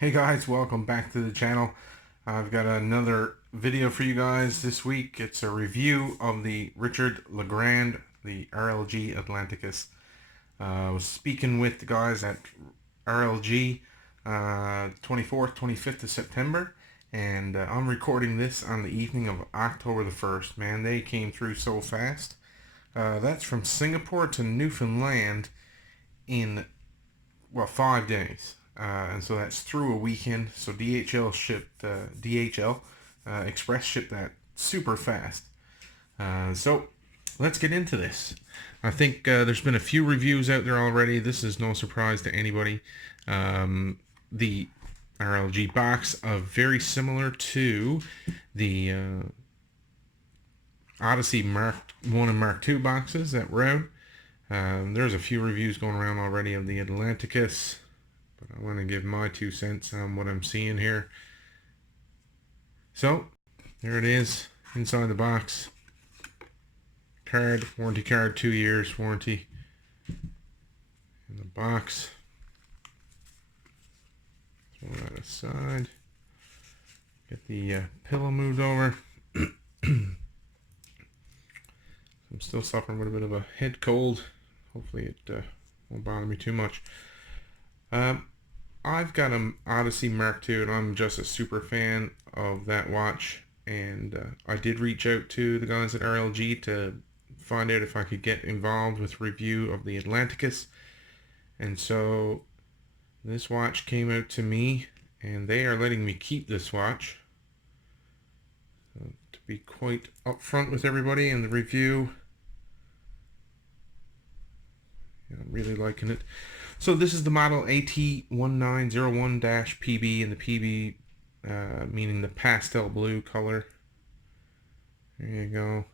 Hey guys, welcome back to the channel. I've got another video for you guys this week. It's a review of the Richard LeGrand, the RLG Atlanticus. I was speaking with the guys at RLG 24th, 25th of September, and I'm recording this on the evening of October the 1st. Man, they came through so fast. That's from Singapore to Newfoundland in, well, 5 days. And so that's through a weekend. So DHL shipped, DHL Express shipped that super fast. So let's get into this. I think there's been a few reviews out there already. This is no surprise to anybody. The RLG box are very similar to the Odyssey Mark 1 and Mark 2 boxes that were out. There's a few reviews going around already of the Atlanticus, but I want to give my 2 cents on what I'm seeing here. So, there it is, inside the box. Card, warranty card, 2 years warranty. In the box. Throw that aside. Get the pillow moved over. I'm still suffering with a bit of a head cold. Hopefully it won't bother me too much. I've got an Odyssey Mark II, and I'm just a super fan of that watch. And I did reach out to the guys at RLG to find out if I could get involved with review of the Atlanticus. And so this watch came out to me, and they are letting me keep this watch. So to be quite upfront with everybody in the review, I'm really liking it. So this is the model AT1901-PB, and the PB meaning the pastel blue color. There you go.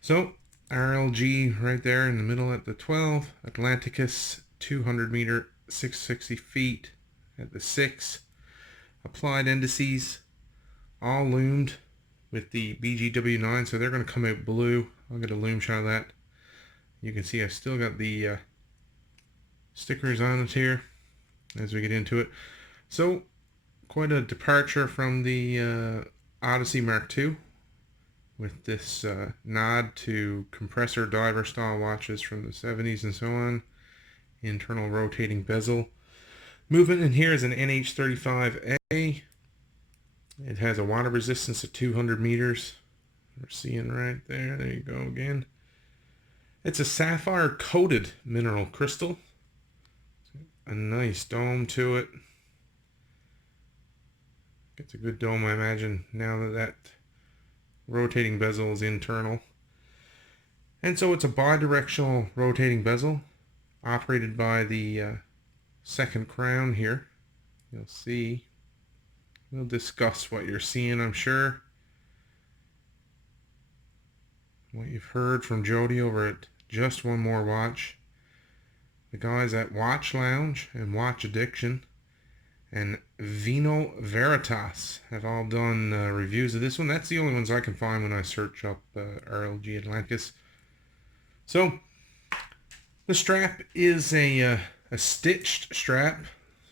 So RLG right there in the middle at the 12, Atlanticus 200 meter, 660 feet at the 6. Applied indices, all loomed with the BGW9, so they're going to come out blue. I'll get a loom shot of that. You can see I still got the stickers on it here as we get into it. So quite a departure from the Odyssey Mark II with this nod to compressor diver style watches from the 70s and so on. Internal rotating bezel. Movement in here is an NH35A. It has a water resistance of 200 meters. We're seeing right there. There you go again. It's a sapphire coated mineral crystal. A nice dome to it. Gets a good dome, I imagine, now that that rotating bezel is internal. And so it's a bi-directional rotating bezel operated by the second crown here. You'll see. We'll discuss what you're seeing, I'm sure. What you've heard from Jody over at Just One More Watch. The guys at Watch Lounge and Watch Addiction and Vino Veritas have all done reviews of this one. That's the only ones I can find when I search up RLG Atlanticus. So the strap is a stitched strap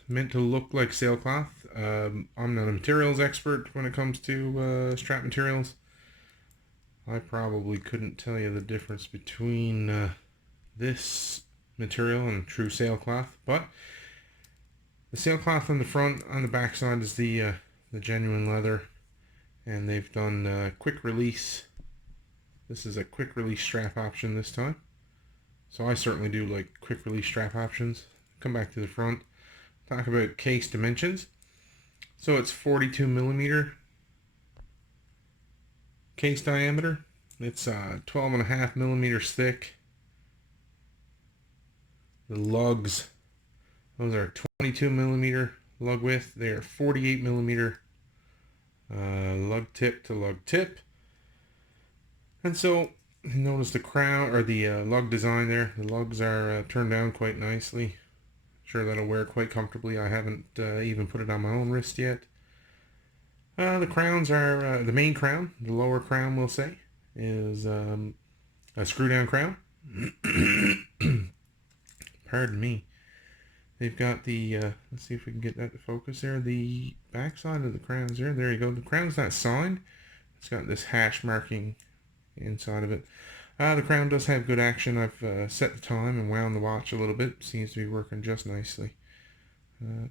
meant to look like sailcloth. I'm not a materials expert when it comes to strap materials. I probably couldn't tell you the difference between this material and true sailcloth, but the sailcloth on the front, on the back side is the genuine leather, and they've done quick release. This is a quick release strap option this time, so I certainly do like quick release strap options. Come back to the front, talk about case dimensions. So it's 42 millimeter case diameter. It's 12.5 millimeters thick. The lugs, those are 22 millimeter lug width. They are 48 millimeter lug tip to lug tip. And so notice the crown or the lug design there. The lugs are turned down quite nicely. Sure, that'll wear quite comfortably. I haven't even put it on my own wrist yet. The crowns are the main crown. The lower crown, we'll say, is a screw down crown. Pardon me. They've got the, let's see if we can get that to focus there, the back side of the crowns there. There you go. The crown's not signed. It's got this hash marking inside of it. The crown does have good action. I've set the time and wound the watch a little bit. Seems to be working just nicely.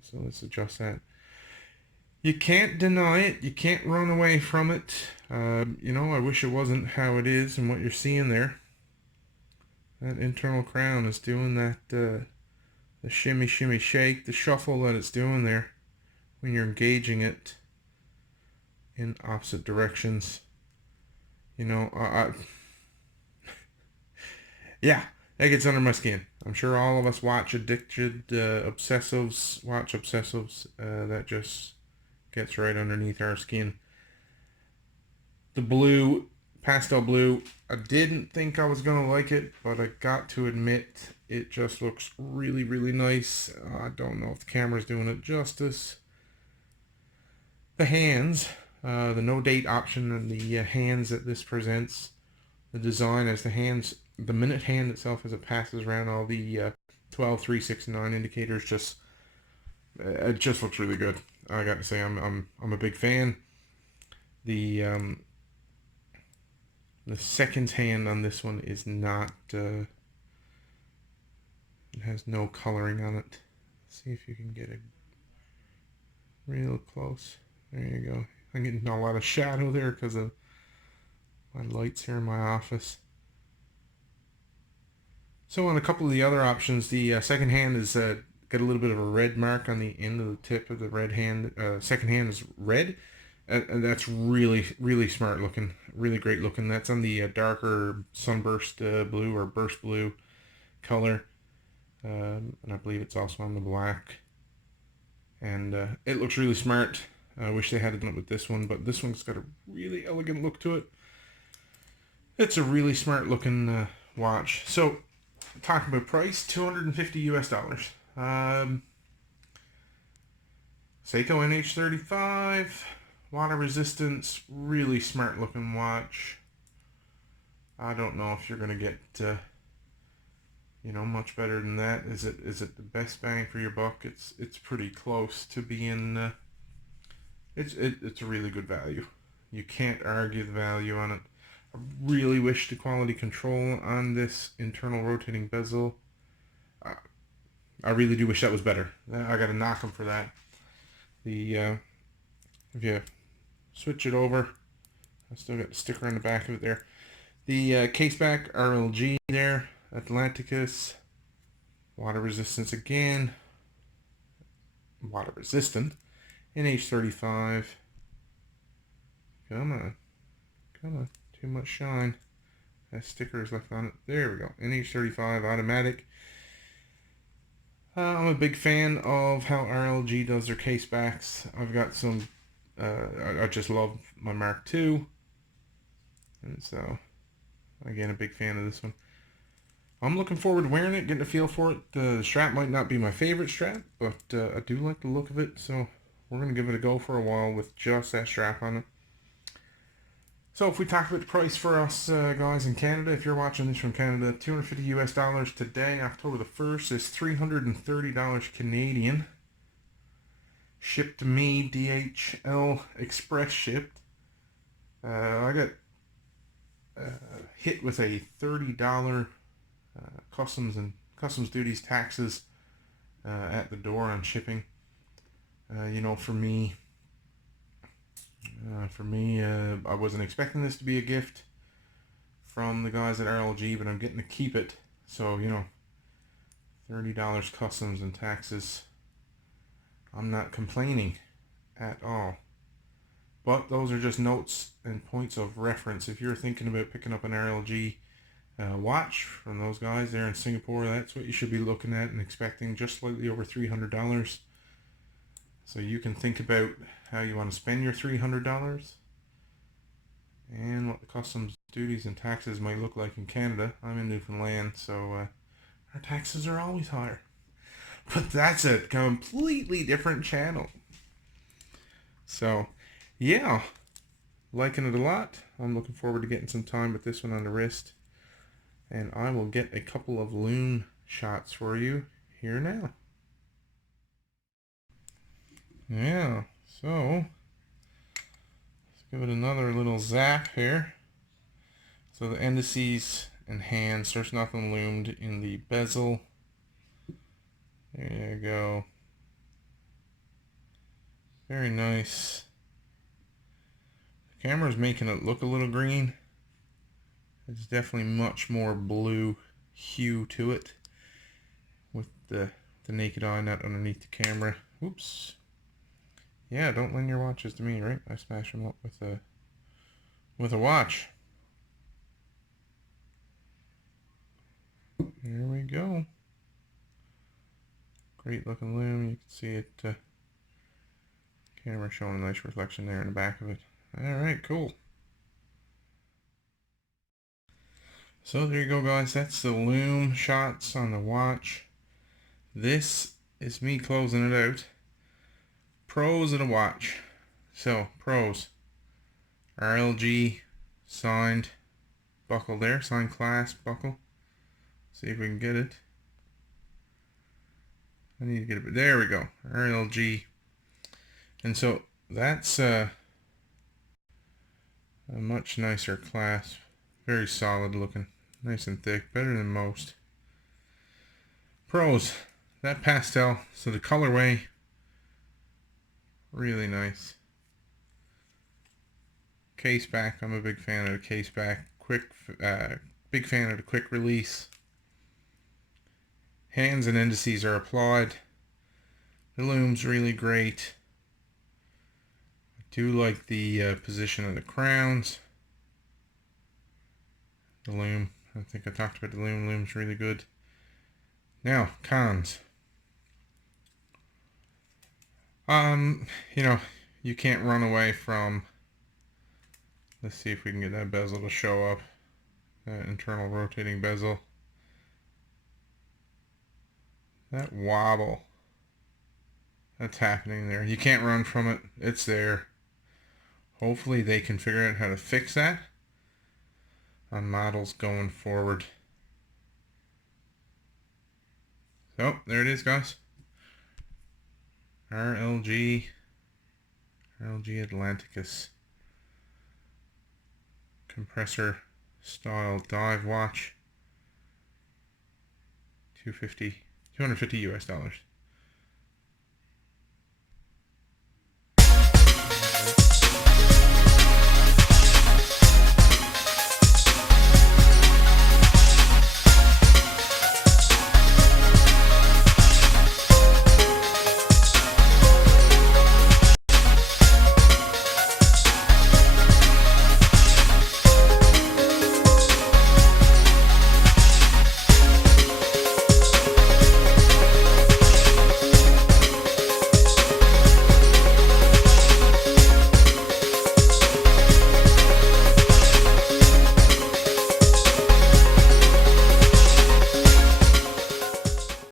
So let's adjust that. You can't deny it. You can't run away from it. You know, I wish it wasn't how it is and what you're seeing there. That internal crown is doing that, the shimmy, shimmy, shake, the shuffle that it's doing there when you're engaging it in opposite directions. You know, yeah, that gets under my skin. I'm sure all of us watch addicted obsessives, that just gets right underneath our skin. The blue, pastel blue, I didn't think I was going to like it, but I got to admit it just looks really, really nice. I don't know if the camera's doing it justice. The hands, the no date option and the hands that this presents, the design as the hands, the minute hand itself as it passes around all the 12, 3, 6, and 9 indicators, just it just looks really good. I got to say, I'm a big fan. The second hand on this one is not, it has no coloring on it. Let's see if you can get it real close. There you go. I'm getting a lot of shadow there because of my lights here in my office. So on a couple of the other options, the second hand is got a little bit of a red mark on the end of the tip of the red hand. Second hand is red. And that's really, really smart looking, really great looking. That's on the darker sunburst blue or burst blue color. And I believe it's also on the black. And it looks really smart. I wish they had done it with this one, but this one's got a really elegant look to it. It's a really smart looking watch. So, talking about price, $250 US. Seiko NH35. Water resistance, really smart looking watch. I don't know if you're gonna get, you know, much better than that. Is it the best bang for your buck? It's pretty close to being. It's a really good value. You can't argue the value on it. I really wish the quality control on this internal rotating bezel. I really do wish that was better. I gotta knock them for that. The if you switch it over, I still got the sticker on the back of it there. The case back, RLG there, Atlanticus, water resistance again, water resistant, NH35. Come on, too much shine. That sticker is left on it. There we go, NH35 automatic. I'm a big fan of how RLG does their case backs. I've got some. I just love my Mark II, and so again, a big fan of this one. I'm looking forward to wearing it, getting a feel for it. The strap might not be my favorite strap, but I do like the look of it, so we're going to give it a go for a while with just that strap on it. So if we talk about the price for us guys in Canada, if you're watching this from Canada, $250 US today, October the 1st, is $330 Canadian. Shipped to me, DHL Express shipped. I got hit with a $30 customs duties, taxes at the door on shipping. You know, for me, I wasn't expecting this to be a gift from the guys at RLG, but I'm getting to keep it. So, you know, $30 customs and taxes. I'm not complaining at all. But those are just notes and points of reference. If you're thinking about picking up an RLG watch from those guys there in Singapore, that's what you should be looking at and expecting, just slightly over $300. So you can think about how you want to spend your $300 and what the customs duties and taxes might look like in Canada. I'm in Newfoundland, so our taxes are always higher. But that's a completely different channel. So, yeah, liking it a lot. I'm looking forward to getting some time with this one on the wrist. And I will get a couple of loon shots for you here now. Yeah, so let's give it another little zap here. So the indices and hands, there's nothing loomed in the bezel. There you go. Very nice. The camera's making it look a little green. There's definitely much more blue hue to it with the naked eye not underneath the camera. Oops. Yeah, don't lend your watches to me, right? I smash them up with a watch. Here we go. Great looking loom. You can see it. Camera showing a nice reflection there in the back of it. Alright, cool. So there you go, guys. That's the loom shots on the watch. This is me closing it out. Pros of the watch. So, pros. RLG signed buckle there. Signed clasp buckle. See if we can get it. I need to get it. There we go. RLG. And so that's a much nicer clasp. Very solid looking. Nice and thick. Better than most. Pros. That pastel. So the colorway. Really nice. Case back. I'm a big fan of the case back. Big fan of the quick release. Hands and indices are applied. The loom's really great. I do like the position of the crowns. The loom. I think I talked about the loom. The loom's really good. Now, cons. You know, you can't run away from. Let's see if we can get that bezel to show up. That internal rotating bezel. That wobble that's happening there. You can't run from it. It's there. Hopefully they can figure out how to fix that on models going forward. So, there it is, guys. RLG Atlanticus compressor style dive watch. $250 US.